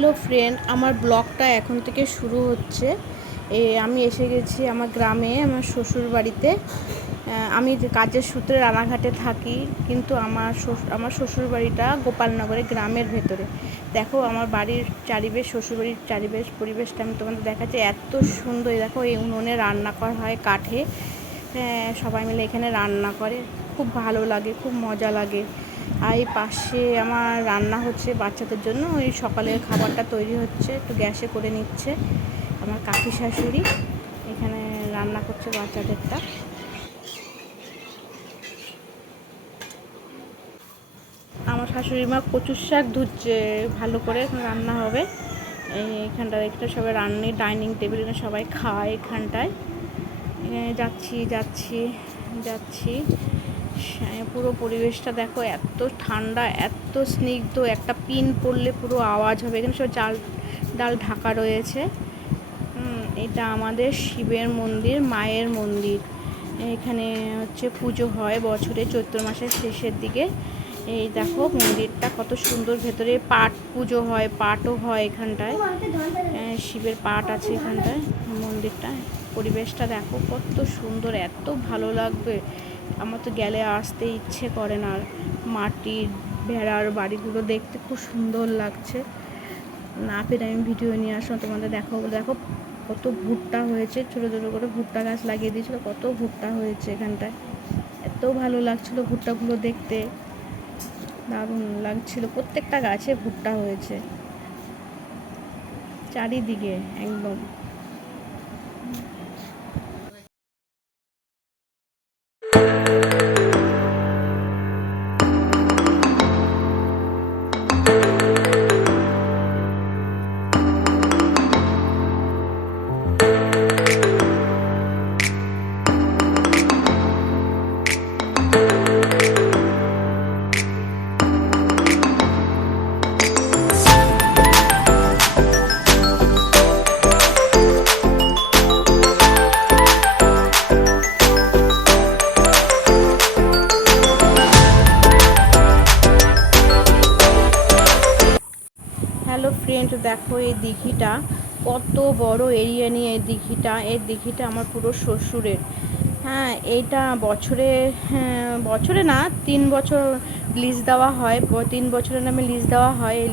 Hello friend, আমার ব্লগটা এখন থেকে শুরু হচ্ছে। আমি এসে গেছি আমার গ্রামে, আমার শ্বশুর বাড়িতে। আমি কাজের সূত্রে রানাঘাটে থাকি, কিন্তু আমার শ্বশুর বাড়িটা গোপালনগরে, গ্রামের ভেতরে। দেখো আমার বাড়ির চারিবেশ, শ্বশুরবাড়ির চারিবেশ পরিবেশটা আমি তোমাদের দেখাচ্ছি। এত সুন্দর। দেখো এই উনুনে রান্না করা হয় কাঠে। সবাই মিলে এখানে রান্না করে, খুব ভালো লাগে, খুব মজা লাগে। আর এই পাশে আমার রান্না হচ্ছে বাচ্চাদের জন্য, ওই সকালের খাবারটা তৈরি হচ্ছে, একটু গ্যাসে করে নিচ্ছে আমার কাকি শাশুড়ি। এখানে রান্না করছে বাচ্চাদেরটা। আমার শাশুড়ি মা কচুর শাক ধুচ্ছে, ভালো করে রান্না হবে। এইখানটা একটা সবাই ডাইনিং টেবিলে সবাই খায় এখানটায়। যাচ্ছি যাচ্ছি যাচ্ছি পুরো পরিবেশটা দেখো, এত ঠান্ডা, এত স্নিগ্ধ, একটা পিন পড়লে পুরো আওয়াজ হবে। এখানে সব চাল ডাল ঢাকা রয়েছে। এটা আমাদের শিবের মন্দির, মায়ের মন্দির। এখানে হচ্ছে পুজো হয় বছরে চৈত্র মাসের শেষের দিকে। এই দেখো মন্দিরটা কত সুন্দর, ভেতরে পাট পুজো হয়, পাটও হয় এখানটায়। শিবের পাট আছে এখানটায় মন্দিরটা। পরিবেশটা দেখো কত সুন্দর, এত ভালো লাগবে। আমার তো গেলে আসতে ইচ্ছে করে না। মাটির ভেড়ার বাড়িগুলো দেখতে খুব সুন্দর লাগছে। না পেরে আমি ভিডিও নিয়ে আসলাম তোমাদের দেখো। দেখো কত ভুট্টা হয়েছে, ছোটো ছোটো করে ভুট্টা গাছ লাগিয়ে দিয়েছিল, কত ভুট্টা হয়েছে এখানটায়। এত ভালো লাগছিল ভুট্টাগুলো দেখতে, দারুণ লাগছিল। প্রত্যেকটা গাছে ভুট্টা হয়েছে চারিদিকে একদম। হ্যালো ফ্রেন্ড, দেখো এই দিঘিটা কত বড় এরিয়া নিয়ে। এই দিঘিটা আমার পুরো শ্বশুরের। হ্যাঁ, এইটা বছরে না 3 বছর লিজ দেওয়া হয়, 3 বছরের নামে লিজ দেওয়া হয়। এই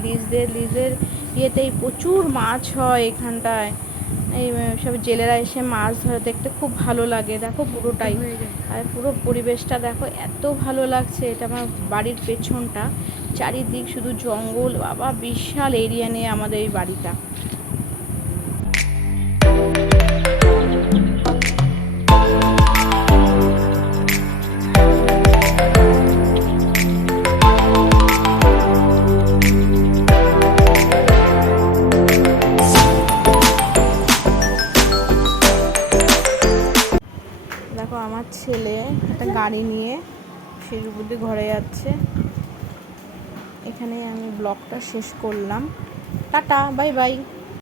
লিজের ইয়েতেই প্রচুর মাছ হয় এখানটায়। এই সব জেলেরা এসে মাছ ধরে, দেখতে খুব ভালো লাগে। দেখো পুরোটাই, আর পুরো পরিবেশটা দেখো, এত ভালো লাগছে। এটা আমার বাড়ির পেছনটা, চারিদিক শুধু জঙ্গল। বাবা, বিশাল এরিয়া নিয়ে আমাদের এই বাড়িটা। দেখো আমার ছেলে একটা গাড়ি নিয়ে শিলিগুড়ি ঘরে যাচ্ছে। এখানে আমি ব্লগটা শেষ করলাম। Tata, bye bye.